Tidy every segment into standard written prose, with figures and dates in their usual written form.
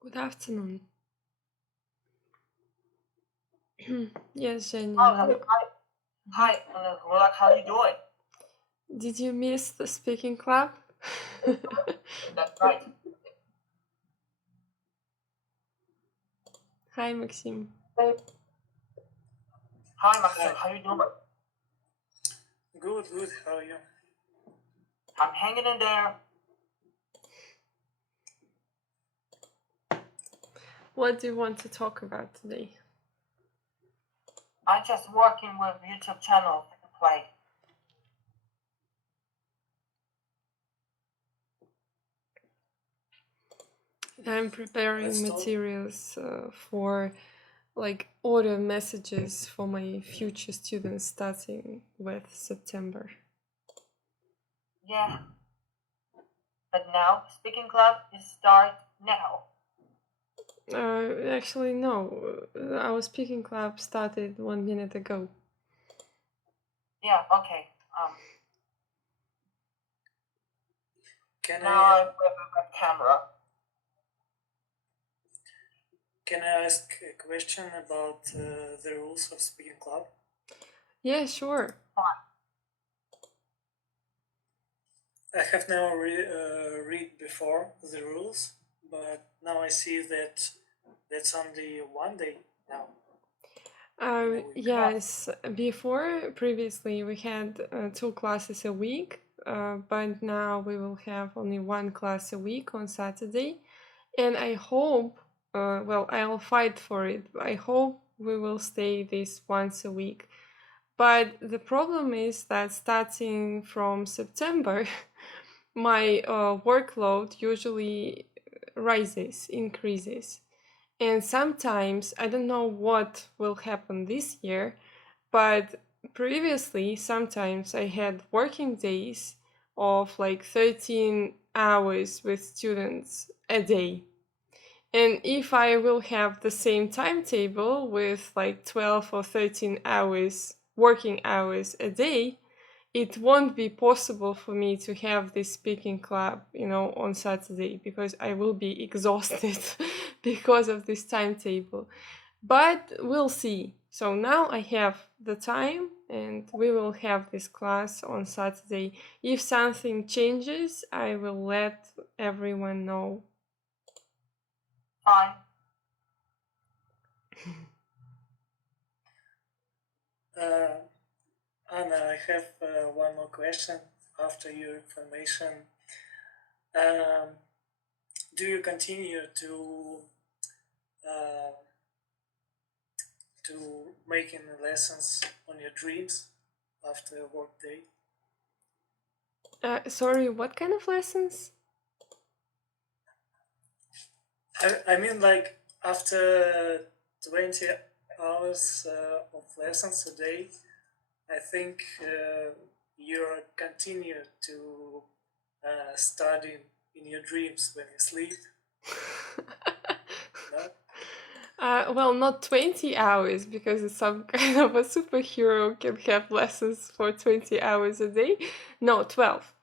Good afternoon. Yes, Jenny. Hi, Rolak, how are you doing? Did you miss the speaking club? That's right. Hi, Maxim. Hi, Maxim, Hi. how are you doing? Good, good. How are you? I'm hanging in there. What do you want to talk about today? I'm just working with YouTube channel to play. I'm preparing Let's talk. materials for like order messages for my future students starting with September. Yeah. But now, speaking club is start now. Actually, no. Our speaking club started 1 minute ago. Yeah, okay. Can Now I I'm with a camera. can I ask a question about the rules of speaking club? Yeah, sure. Fine. I have never read before the rules, but now I see that that's only one day now. In a week. Yes, before previously we had 2 classes a week, but now we will have only 1 class a week on Saturday. And I hope, well, I'll fight for it. I hope we will stay this once a week. But the problem is that starting from September, my workload usually increases. And sometimes, I don't know what will happen this year, but previously, sometimes I had working days of like 13 hours with students a day. And if I will have the same timetable with like 12 or 13 hours, working hours a day, it won't be possible for me to have this speaking club, on Saturday because I will be exhausted because of this timetable. But we'll see. So now I have the time and we will have this class on Saturday. If something changes, I will let everyone know. Fine. Anna, I have one more question after your information. Um, do you continue uh, to making lessons on your dreams after a work day? Sorry, what kind of lessons? I mean, like after 20 hours of lessons a day, I think you're continue to study in your dreams when you sleep. No? Well, not 20 hours because some kind of a superhero can have lessons for 20 hours a day. No, 12.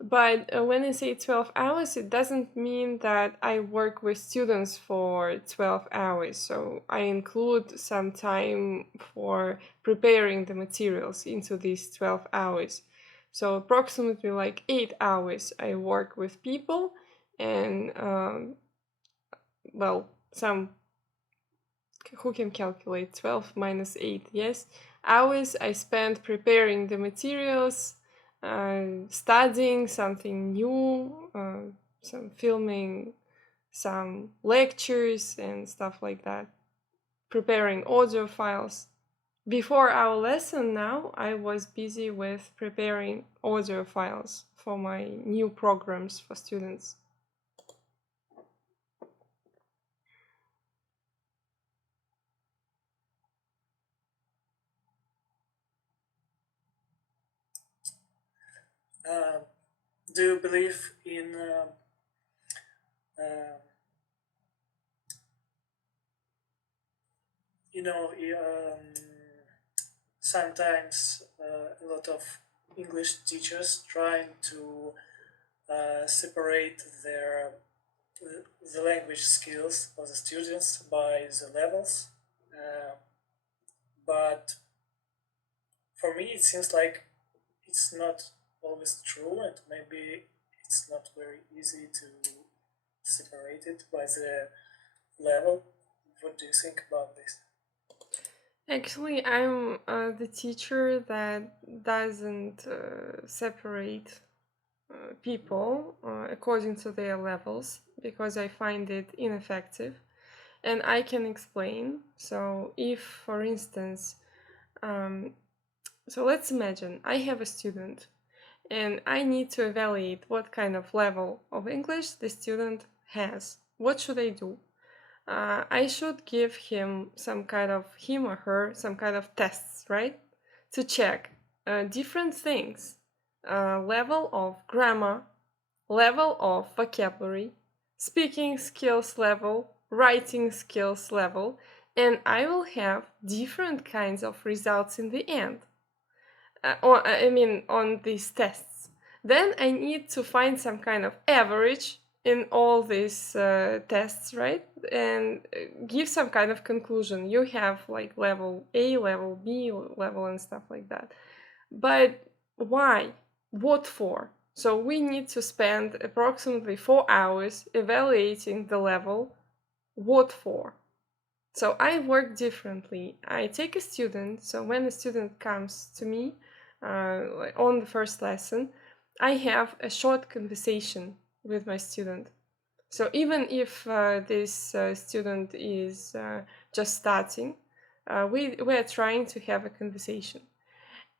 But when I say 12 hours, it doesn't mean that I work with students for 12 hours. So I include some time for preparing the materials into these 12 hours. So approximately like 8 hours I work with people, and well, some who can calculate 12 minus 8, yes, hours I spent preparing the materials, studying something new, some filming some lectures and stuff like that, preparing audio files. Before our lesson now, I was busy with preparing audio files for my new programs for students. Do you believe in uh, you know sometimes a lot of English teachers trying to separate their the language skills of the students by the levels. But for me, it seems like it's not always true, and maybe it's not very easy to separate it by the level. What do you think about this? Actually, I'm the teacher that doesn't separate people according to their levels because I find it ineffective. And I can explain. So, if, for instance, so let's imagine I have a student and I need to evaluate what kind of level of English the student has. What should I do? I should give him or her some kind of tests, right? To check different things: level of grammar, level of vocabulary, speaking skills level, writing skills level, and I will have different kinds of results in the end. On these tests. Then I need to find some kind of average in all these tests, right? And give some kind of conclusion. You have like level A, level B, level, and stuff like that. But why? What for? So we need to spend approximately 4 hours evaluating the level. What for? So I work differently. I take a student. So when a student comes to me on the first lesson, I have a short conversation with my student. So even if this student is just starting, we are trying to have a conversation.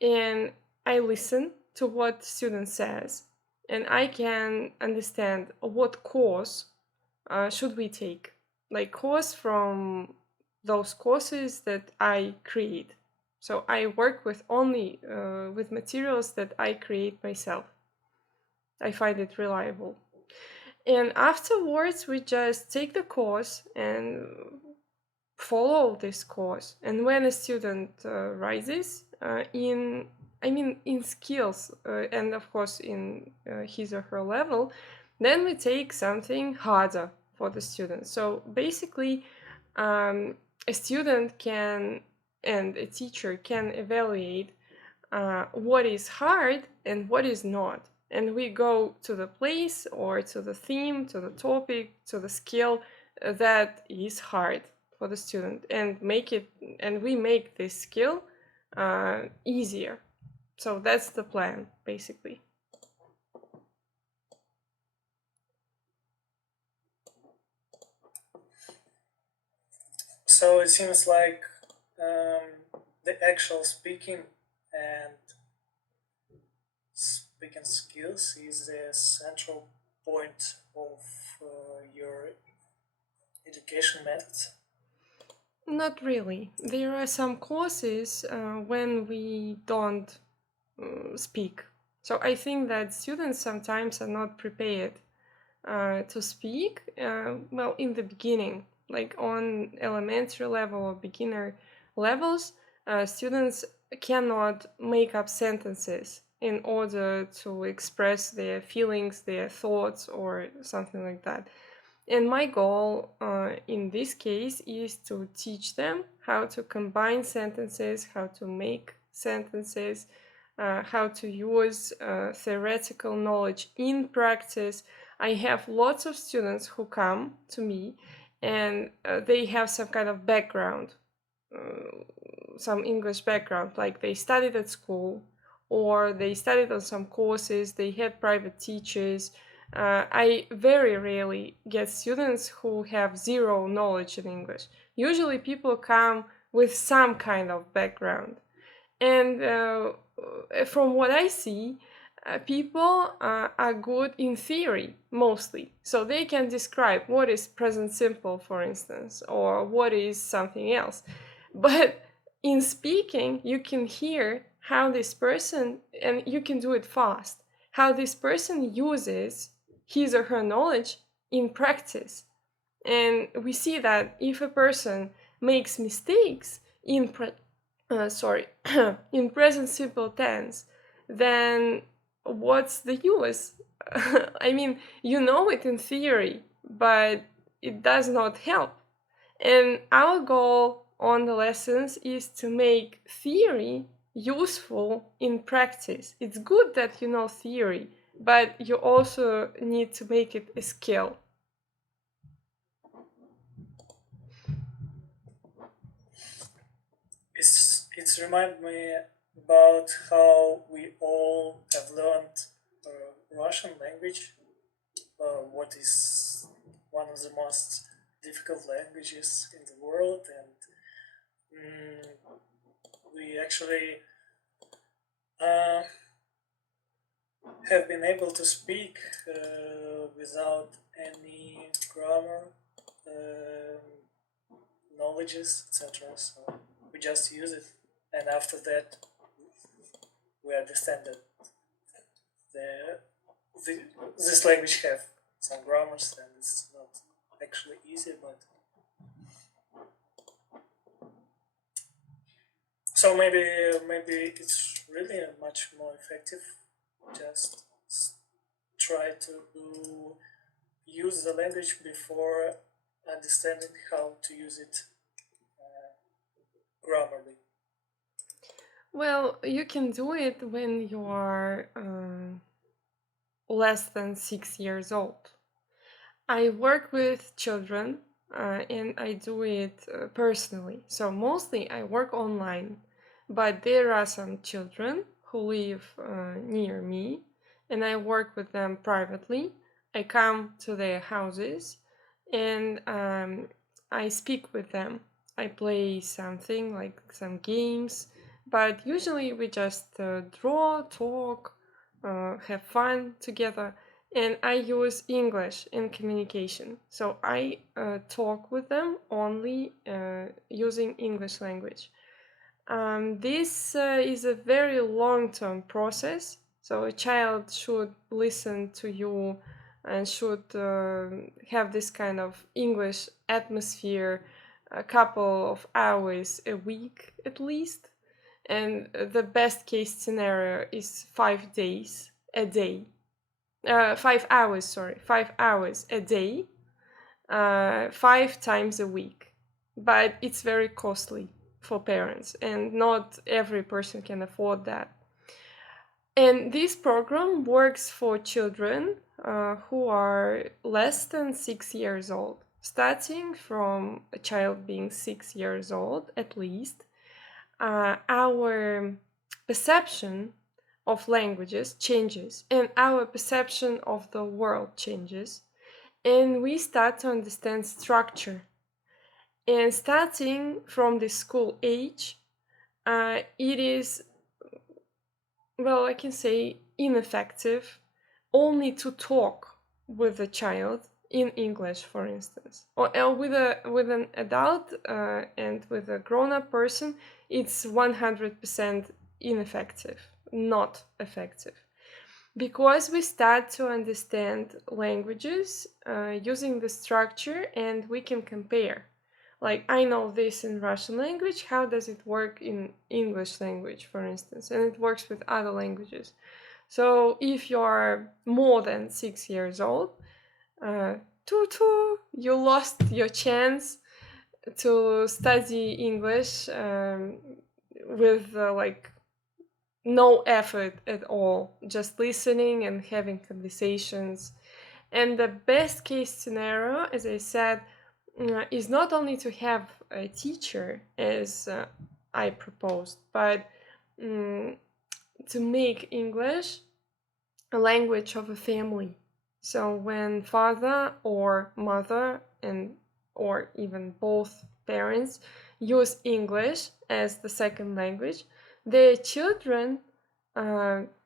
And I listen to what the student says, and I can understand what course should we take. Like course from those courses that I create. So I work with only with materials that I create myself. I find it reliable. And afterwards, we just take the course and follow this course. And when a student rises in skills and of course in his or her level, then we take something harder for the student. So basically, a student can and a teacher can evaluate what is hard and what is not. And we go to the place or to the theme, to the topic, to the skill that is hard for the student and we make this skill easier. So that's the plan, basically. So it seems like the actual speaking and speaking skills is the central point of your education methods. Not really. There are some courses when we don't speak. So I think that students sometimes are not prepared to speak, well, in the beginning, like on elementary level or beginner levels, students cannot make up sentences in order to express their feelings, their thoughts, or something like that. And my goal in this case is to teach them how to combine sentences, how to make sentences, how to use theoretical knowledge in practice. I have lots of students who come to me and they have some kind of background, some English background, like they studied at school or they studied on some courses, they had private teachers. I very rarely get students who have zero knowledge in English. Usually people come with some kind of background. And from what I see, people are good in theory mostly. So they can describe what is present simple, for instance, or what is something else. But in speaking, you can hear how this person, and you can do it fast, how this person uses his or her knowledge in practice. And we see that if a person makes mistakes in present simple tense, then what's the use? I mean, you know it in theory, but it does not help. And our goal on the lessons is to make theory useful in practice. It's good that you know theory, but you also need to make it a skill. It's remind me about how we all have learned Russian language, what is one of the most difficult languages in the world, and we actually have been able to speak without any grammar knowledges, etc. So we just use it, and after that, we understand that this language have some grammars, and it's not actually easy, but so maybe it's really much more effective. Just try to use the language before understanding how to use it grammarly. Well, you can do it when you are less than 6 years old. I work with children and I do it personally. So mostly I work online, but there are some children who live near me and I work with them privately. I come to their houses and I speak with them. I play something like some games, but usually we just draw, talk, have fun together, and I use English in communication. So I talk with them only using English language. This is a very long-term process. So a child should listen to you and should have this kind of English atmosphere a couple of hours a week at least. And the best case scenario is 5 days a day. 5 hours, sorry, 5 hours a day, 5 times a week. But it's very costly for parents, and not every person can afford that. And this program works for children who are less than 6 years old, starting from a child being 6 years old at least. Our perception of languages changes and our perception of the world changes, and we start to understand structure. And starting from the school age, it is, well, I can say ineffective only to talk with a child in English, for instance, or with an adult and with a grown-up person. It's 100% ineffective, not effective, because we start to understand languages using the structure, and we can compare. Like, I know this in Russian language, how does it work in English language, for instance? And it works with other languages. So if you're more than 6 years old, you lost your chance to study English with like no effort at all, just listening and having conversations. And the best case scenario, as I said, is not only to have a teacher, as I proposed, but to make English a language of a family. So when father or mother and or even both parents use English as the second language, their children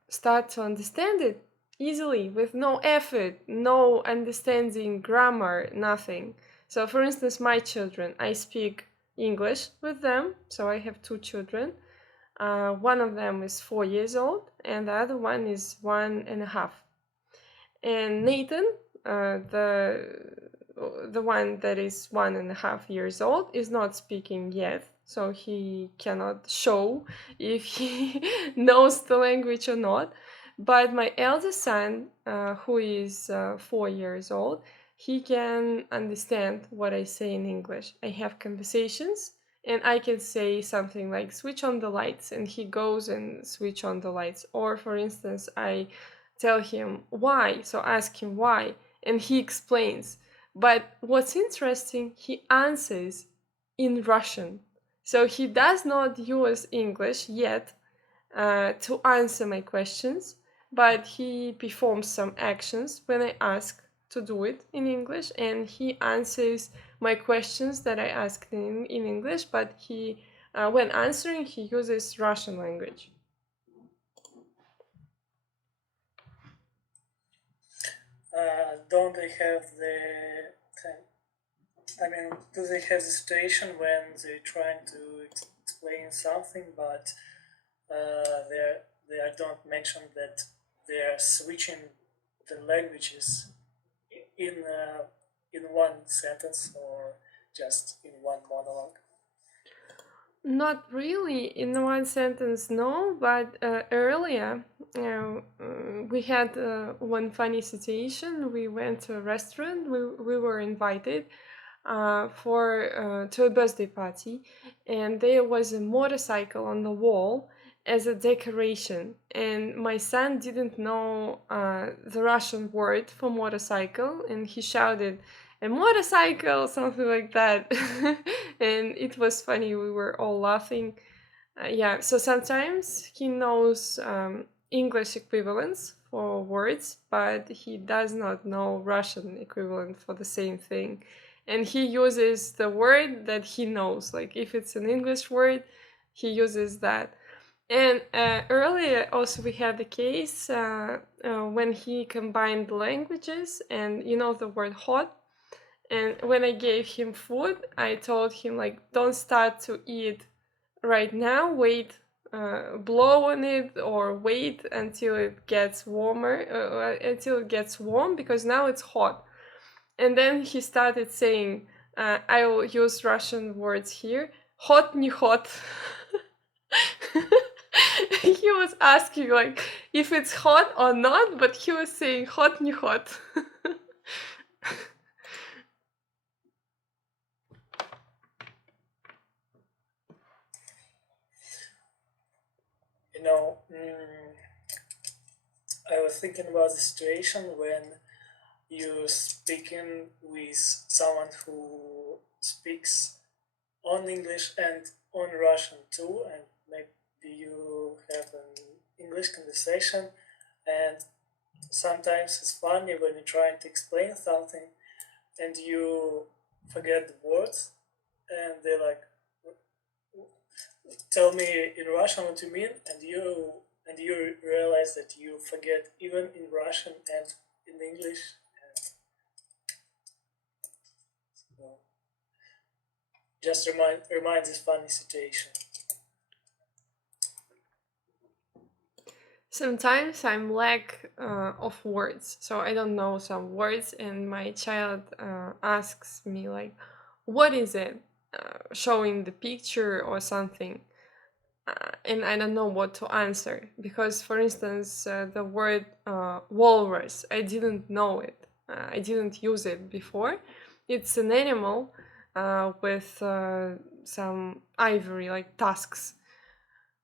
start to understand it easily with no effort, no understanding grammar, nothing. So for instance, my children, I speak English with them. So I have 2 children. One of them is 4 years old and the other one is 1.5. And Nathan, the one that is 1.5 years old, is not speaking yet, so he cannot show if he knows the language or not. But my eldest son, who is 4 years old, he can understand what I say in English. I have conversations and I can say something like switch on the lights and he goes and switch on the lights. Or for instance, I tell him why, so ask him why, and he explains. But what's interesting, he answers in Russian. So he does not use English yet to answer my questions, but he performs some actions when I ask to do it in English, and he answers my questions that I asked in English, but he, when answering, he uses Russian language. Don't they have do they have the situation when they're trying to explain something, but they don't mention that they are switching the languages in one sentence or just in one monologue? Not really in one sentence, no, but earlier we had one funny situation. We went to a restaurant, we were invited to a birthday party, and there was a motorcycle on the wall as a decoration. And my son didn't know the Russian word for motorcycle, and he shouted, "A motorcycle," something like that. And it was funny, we were all laughing. Yeah, so sometimes he knows English equivalents for words, but he does not know Russian equivalent for the same thing. And he uses the word that he knows. Like if it's an English word, he uses that. And earlier also we had the case when he combined languages, and you know the word hot. And when I gave him food, I told him like, don't start to eat right now, wait, blow on it, or wait until it gets warmer, until it gets warm, because now it's hot. And then he started saying, I will use Russian words here, hot не hot. He was asking like if it's hot or not, but he was saying hot не hot. You know, I was thinking about the situation when you're speaking with someone who speaks on English and on Russian too, and maybe you have an English conversation, and sometimes it's funny when you're trying to explain something and you forget the words, and they're like, tell me in Russian what you mean, and you realize that you forget even in Russian and in English. And so just remind this funny situation. Sometimes I'm lack of words, so I don't know some words, and my child asks me like, "What is it?" Showing the picture or something, and I don't know what to answer because, for instance, the word walrus, I didn't know it. I didn't use it before. It's an animal with some ivory like tusks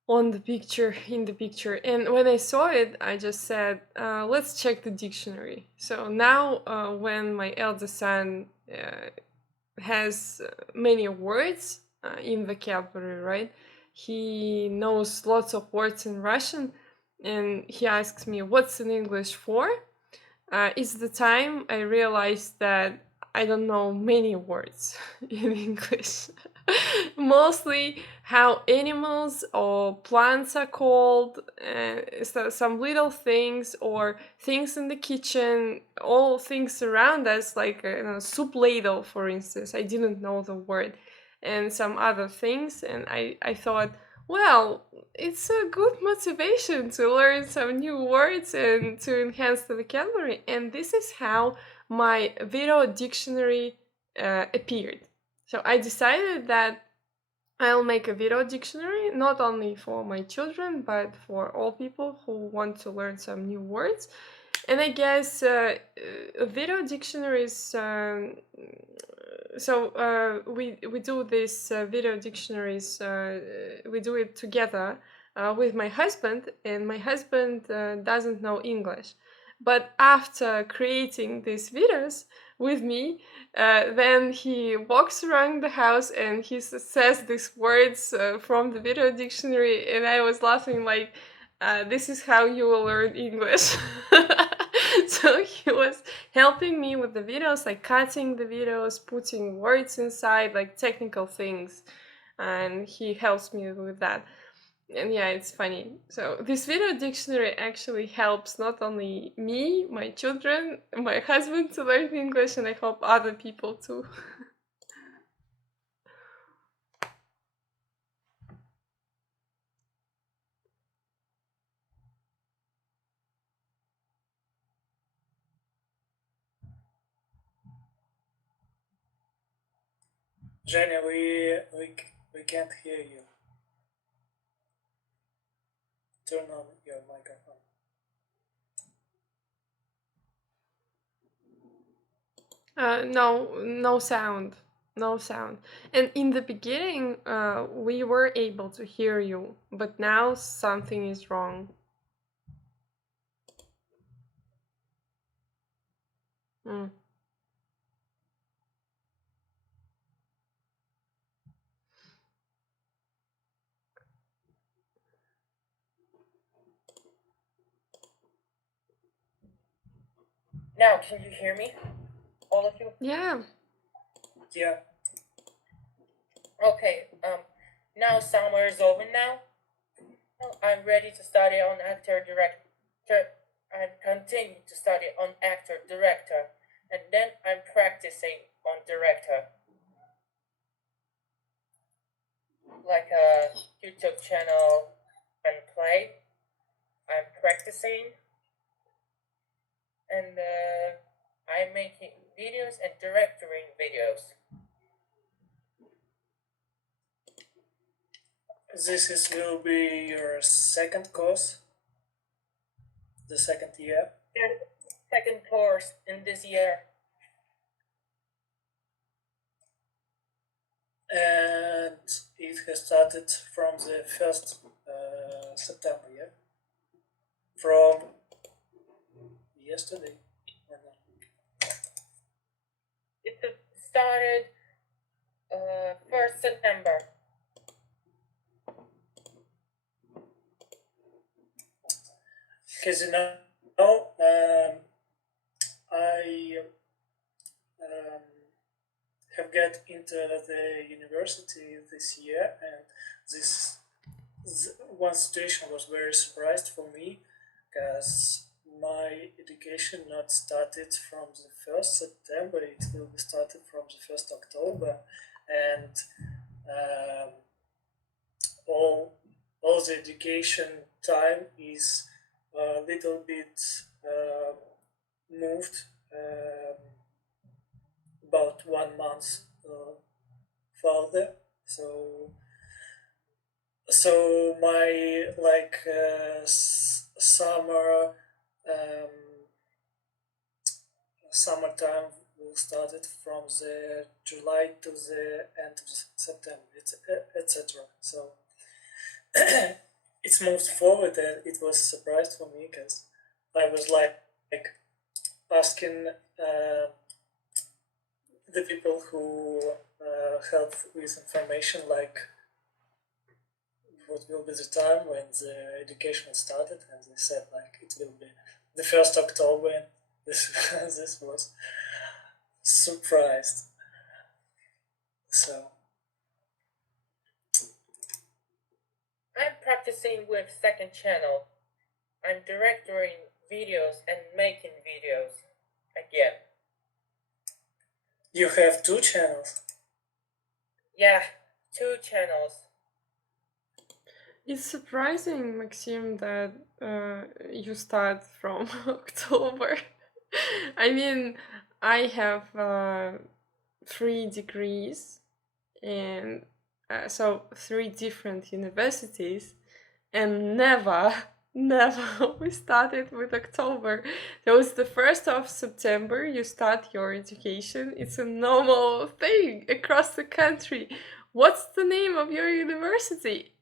on the picture, in the picture, and when I saw it I just said let's check the dictionary. So now when my eldest son has many words in vocabulary, right, he knows lots of words in Russian, and he asks me what's in English for. It's the time I realized that I don't know many words in English. Mostly how animals or plants are called, so some little things or things in the kitchen, all things around us, like a soup ladle, for instance. I didn't know the word, and some other things. And I thought, well, it's a good motivation to learn some new words and to enhance the vocabulary. And this is how my video dictionary appeared. So I decided that I'll make a video dictionary, not only for my children, but for all people who want to learn some new words. And I guess video dictionaries. We do this video dictionaries. We do it together with my husband, and my husband doesn't know English. But after creating these videos with me, then he walks around the house and he says these words from the video dictionary, and I was laughing like, "This is how you will learn English." So he was helping me with the videos, like cutting the videos, putting words inside, like technical things, and he helps me with that. And yeah, it's funny. So this video dictionary actually helps not only me, my children, my husband to learn English, and I hope other people too. Jenny, we can't hear you. Turn on your microphone. No, no sound. No sound. And in the beginning, we were able to hear you, but now something is wrong. Mm. Now, can you hear me? All of you? Yeah. Yeah. Okay, now summer is over now. I'm ready to study on actor director. I'm continuing to study on actor director, and then I'm practicing on director. Like a YouTube channel and play. I'm practicing, and I'm making videos and directing videos. This will be your second course, the second year. Yeah, second course in this year. And it has started from the 1st September, yeah? From yesterday. It started 1st September. Because you know, I have got into the university this year, and this one situation was very surprised for me, because my education not started from the 1st September, it will be started from the 1st October, and all the education time is a little bit moved, about 1 month further. So my summer summertime will start it from the July to the end of September, etc. So it's moved forward, and it was a surprise for me, because I was like asking the people who help with information, like what will be the time when the education started, and they said like it will be the 1st October. And this was surprised. So I'm practicing with second channel. I'm directing videos and making videos again. you have 2 channels. Yeah, 2 channels. It's surprising, Maxim, that you start from October. I mean, I have 3 degrees, and so 3 different universities, and never Never. We started with October. That was the 1st of September. You start your education. It's a normal thing across the country. What's the name of your university?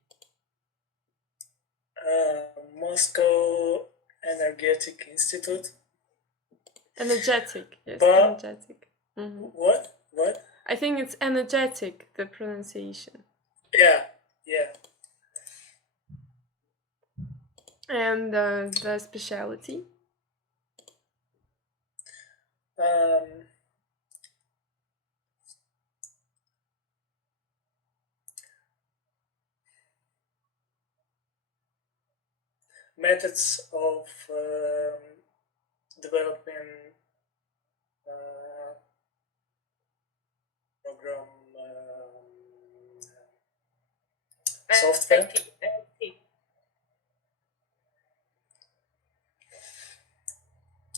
Moscow Energetic Institute. Energetic. Yes, But energetic. what? What? I think it's energetic, the pronunciation. Yeah, yeah. And the specialty? Um, methods of developing program software. IT.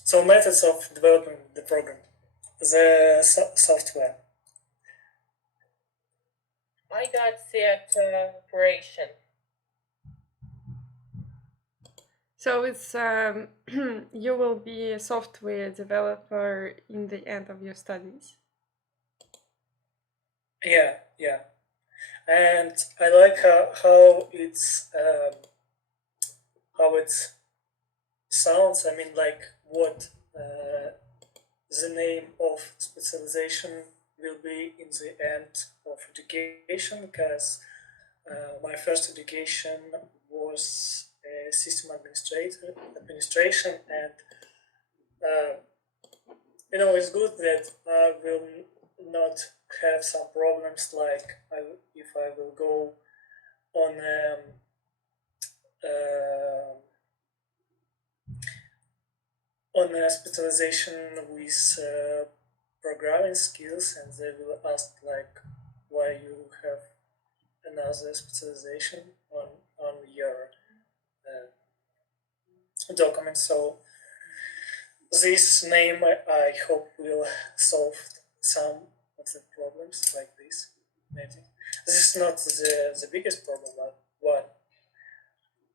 So methods of developing the program, the software. I got theater operation. So it's you will be a software developer in the end of your studies. Yeah, yeah. And I like how how it sounds. I mean, like what the name of specialization will be in the end of education, because my first education was system administration, and it's good that I will not have some problems like if I will go on uh, on a specialization with programming skills, and they will ask like why you have another specialization on your document. So this name, I hope, will solve some of the problems like this. Maybe this is not the biggest problem, but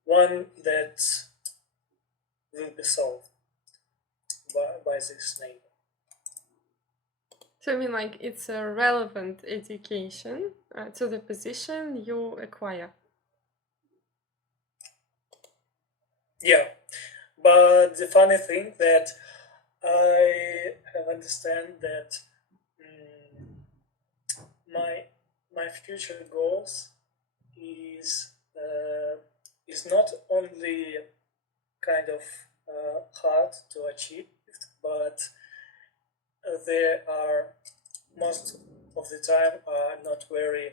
one that will be solved by this name. So I mean, like it's a relevant education to the position you acquire. Yeah, but the funny thing that I have understand that my my future goals is not only kind of hard to achieve, but they are most of the time are not very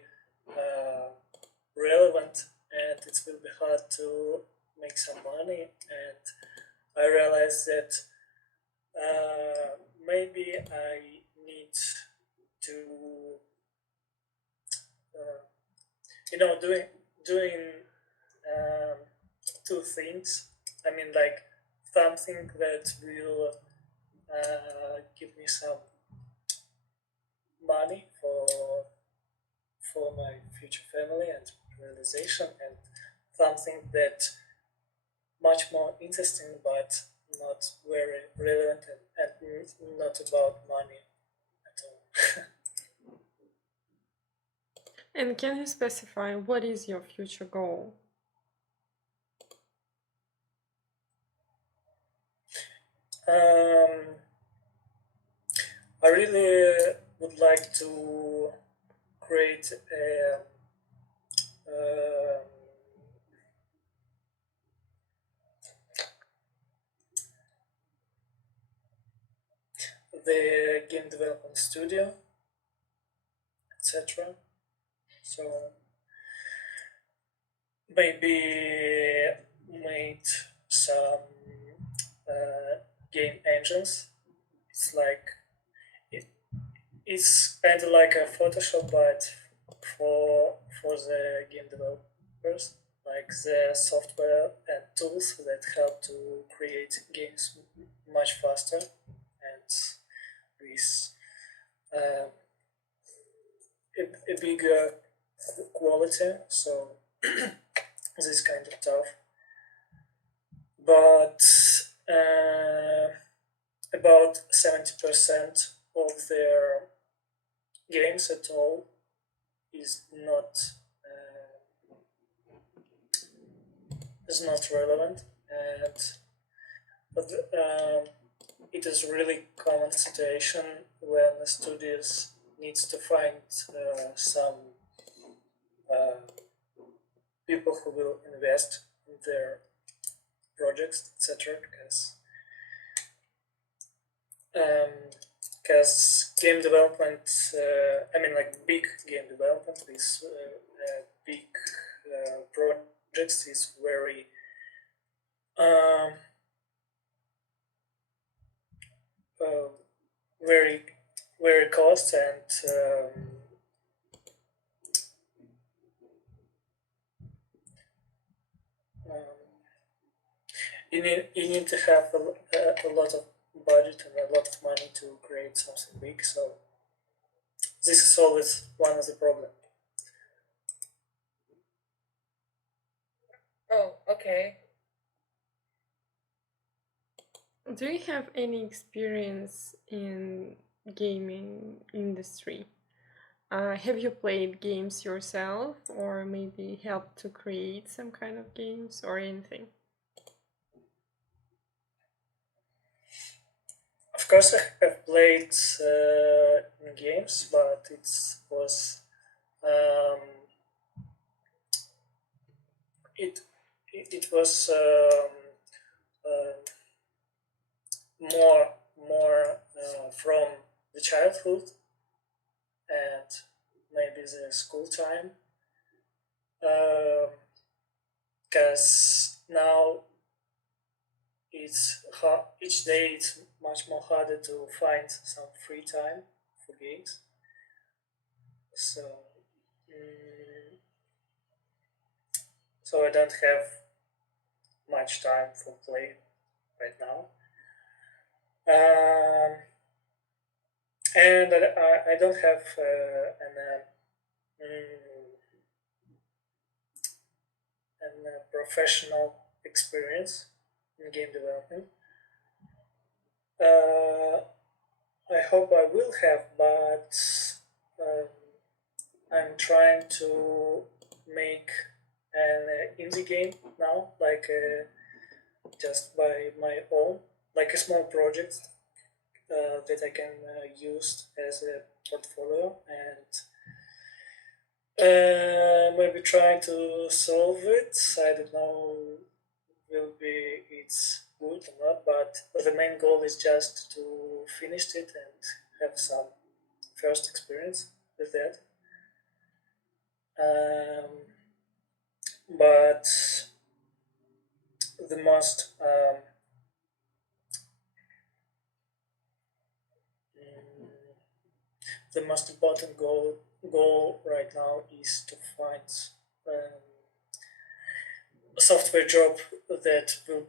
relevant, and it will be hard to make some money. And I realized that maybe I need to doing two things. I mean, like something that will give me some money for my future family and realization, and something that much more interesting but not very relevant, and not about money at all. And can you specify what is your future goal? I really would like to create the game development studio, etc. So maybe made some game engines. It's like it's kind of like a Photoshop, but for the game developers, like the software and tools that help to create games much faster and with uh, a bigger quality. So this kind of stuff. but uh, about 70% of their games at all is not relevant, and but it is really common situation when the studios needs to find some uh, people who will invest in their projects, etc. Because game development, I mean, like big game development, these big projects is um, uh, very, very cost and um, you need to have a lot of budget and a lot of money to create something big. So this is always one of the problems. Oh, okay. Do you have any experience in gaming industry? Have you played games yourself, or maybe helped to create some kind of games or anything? Of course, I have played games, but um, it it was uh, more from the childhood and maybe the school time, because now each day it's much more harder to find some free time for games. So mm, so I don't have much time for play right now. Um, and I don't have an professional experience in game development. Uh, I hope I will have, but um, I'm trying to make an indie game now, like just by my own, like a small project that I can use as a portfolio and maybe trying to solve it. I don't know will be it's good or not, but the main goal is just to finish it and have some first experience with that. Um, but the most the most important goal right now is to find um, a software job that will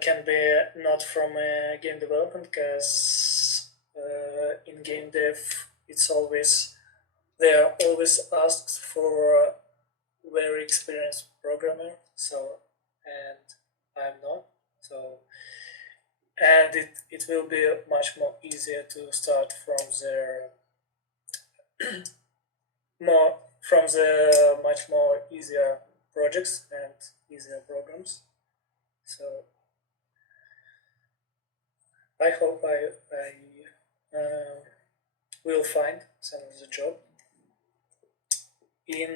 can be not from game development, because in game dev it's always they are always asked for a very experienced programmer. So and I'm not. So and it will be much more easier to start from the much more easier projects and easier programs. So I hope I will find some of the job in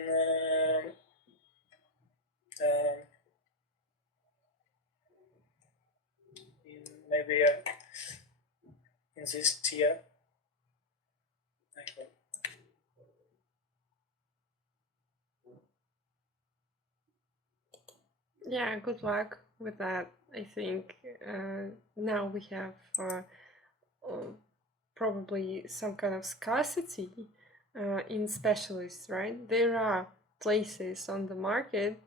um, in maybe in this tier. I hope. Yeah, good luck with that. I think now we have uh, probably some kind of scarcity in specialists, right? There are places on the market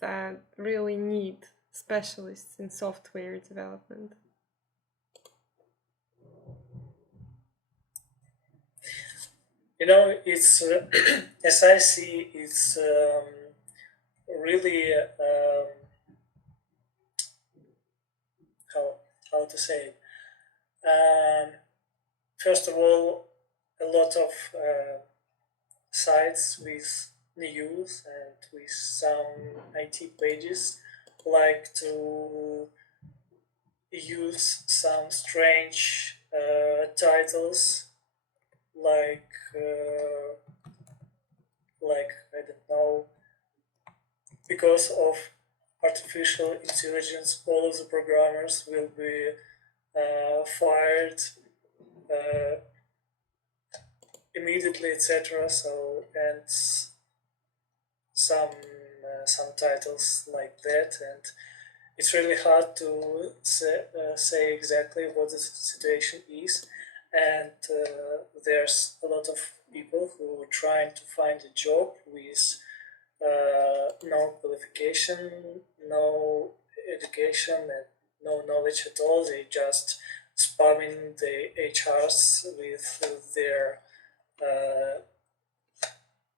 that really need specialists in software development. It's as I see, it's really how to say it. First of all, a lot of sites with news and with some IT pages like to use some strange titles like I don't know, because of artificial intelligence, all of the programmers will be fired uh, immediately, etc. So and some titles like that, and it's really hard to say exactly what the situation is. And there's a lot of people who are trying to find a job with no qualification, no education, and no knowledge at all. They just spamming the HRs uh,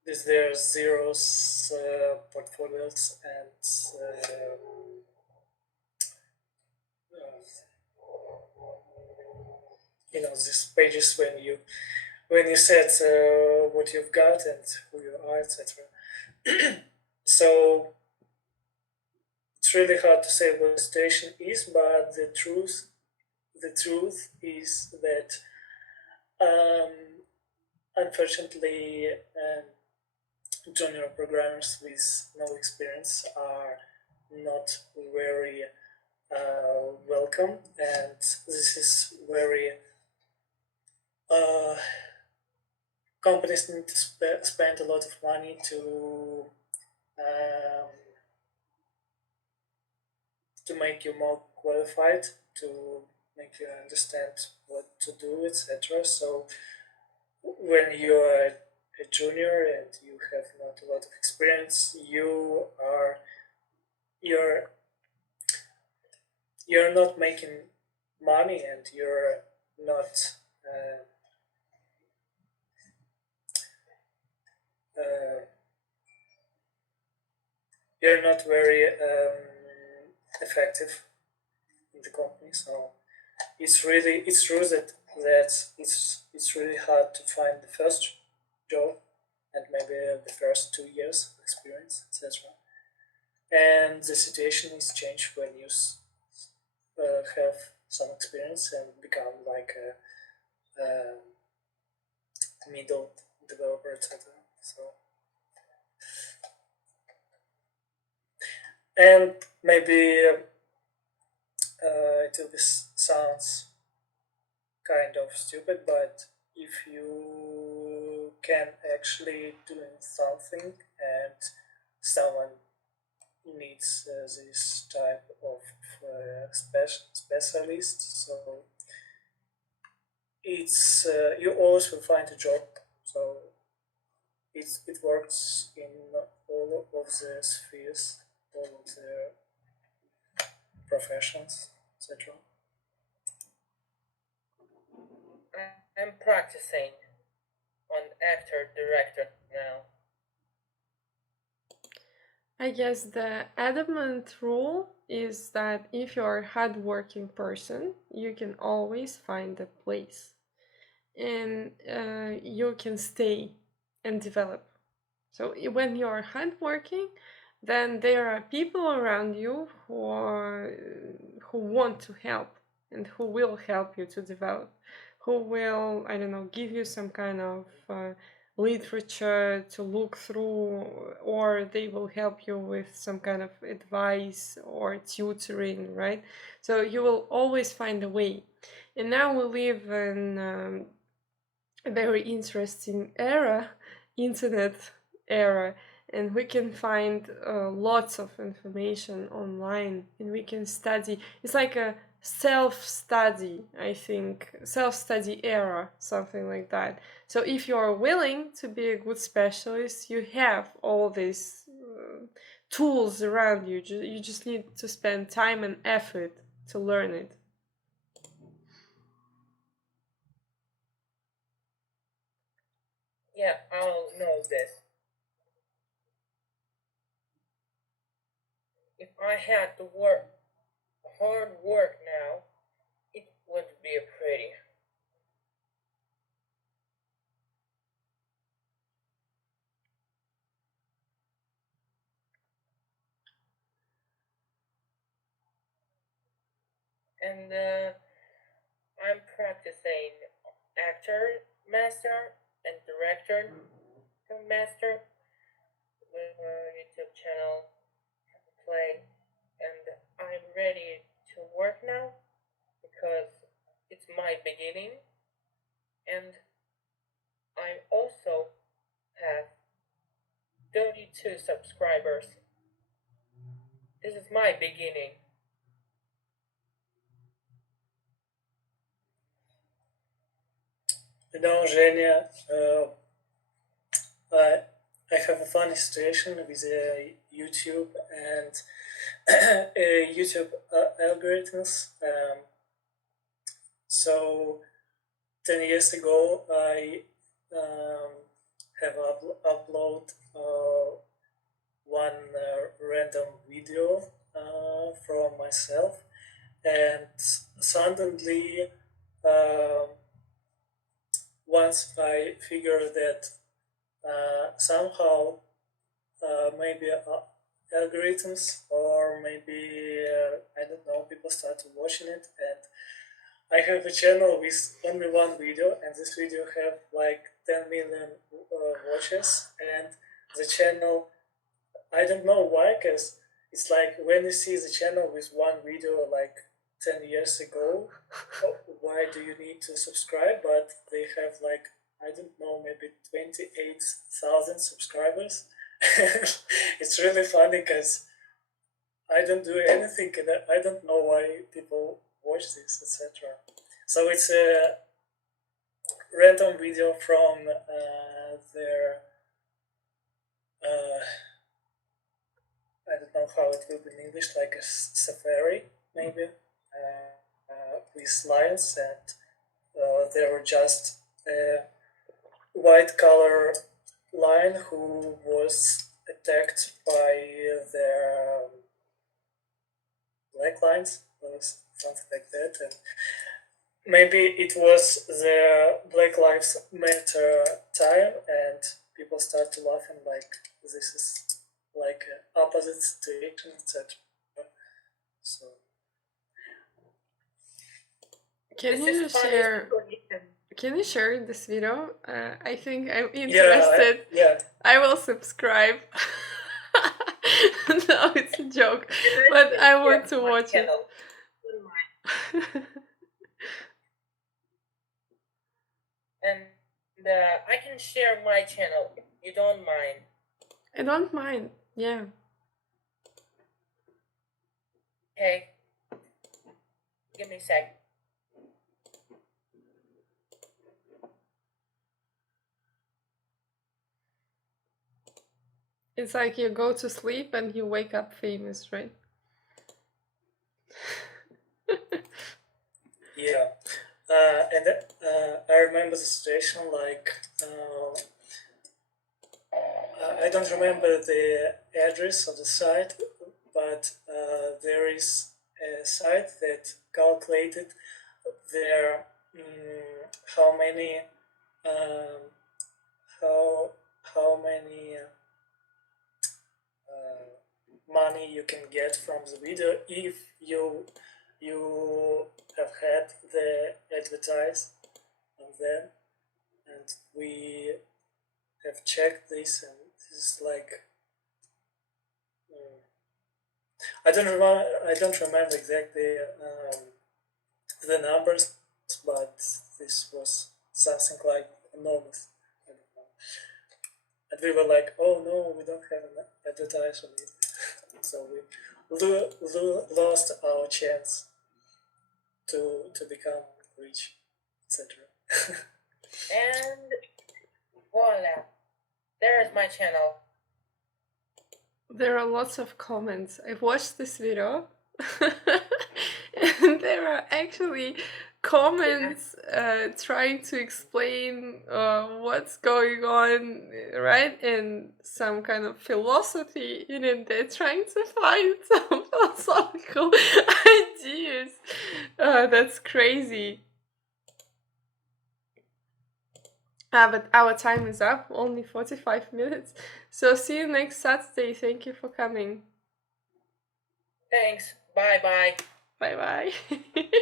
with their zeros portfolios and these pages when you said what you've got and who you are, etc. So it's really hard to say what the situation is, but the truth is that um, unfortunately junior programmers with no experience are not very welcome, and this is very uh, companies need to spend a lot of money um, to make you more qualified, to make you understand what to do, etc. So when you are a junior and you have not a lot of experience, you're you're not making money, and not uh, uh, you're not very effective in the company. So it's true that it's really hard to find the first job and maybe the first 2 years of experience, etc. And the situation is changed when you have some experience and become like a middle developer, etc. So and maybe it will be sounds kind of stupid, but if you can actually doing something and someone needs this type of specialist, so it's you always will find a job. So it works in all of the spheres, all of the professions, etc. I'm practicing on actor director now. I guess the adamant rule is that if you're a hardworking person, you can always find a place and you can stay and develop. So when you're hardworking, then there are people around you who want to help and who will help you to develop, who will, I don't know, give you some kind of literature to look through, or they will help you with some kind of advice or tutoring, right? So you will always find a way. And now we live in a very interesting era, internet era, and we can find lots of information online, and we can study. It's like a self-study, I think, self-study era, something like that. So if you're willing to be a good specialist, you have all these tools around you. You just need to spend time and effort to learn it. Yeah, I'll know this. If I had to work hard work now, would be pretty. And I'm practicing actor master and director master with a YouTube channel play, and I'm ready to work now because it's my beginning, and I also have 32 subscribers. This is my beginning. You know, Zhenya, I have a funny situation with YouTube and YouTube algorithms. So 10 years ago, I have upload one random video from myself, and suddenly once I figured that somehow maybe algorithms or maybe I don't know, people started watching it, and I have a channel with only one video, and this video have like 10 million watches, and the channel, I don't know why, because it's like when you see the channel with one video like 10 years ago, why do you need to subscribe? But they have like, I don't know, maybe 28,000 subscribers. It's really funny because I don't do anything and I don't know why people watch this, etc. So it's a random video from their, I don't know how it will be in English, like a safari maybe, with lions, and there were just a white color lion who was attacked by their black lions or something like that, and maybe it was the Black Lives Matter time, and people start to laugh and like this is like an opposite situation, etc. So Can This you is funny share? situation. Can you share this video? I think I'm yeah, interested. yeah, I will subscribe. No, it's a joke, but I want to My watch it. channel. And I can share my channel if you don't mind. I don't mind. Yeah. Okay. Give me a sec. It's like you go to sleep and you wake up famous, right? yeah. And I remember the situation like I don't remember the address of the site, but there is a site that calculated their how many um, how many money you can get from the video if you have had the advertise on them, and we have checked this, and this is like I don't remember exactly the numbers, but this was something like enormous. I don't know. And we were like, oh no, we don't have an advertise on it. So we lost our chance to become rich, etc. And voila. There's my channel. There are lots of comments. I've watched this video and there are actually comments trying to explain what's going on, right? And some kind of philosophy in it. They're trying to find some philosophical ideas That's crazy. But our time is up, only 45 minutes. So see you next Saturday. Thank you for coming. Thanks. Bye bye. Bye bye.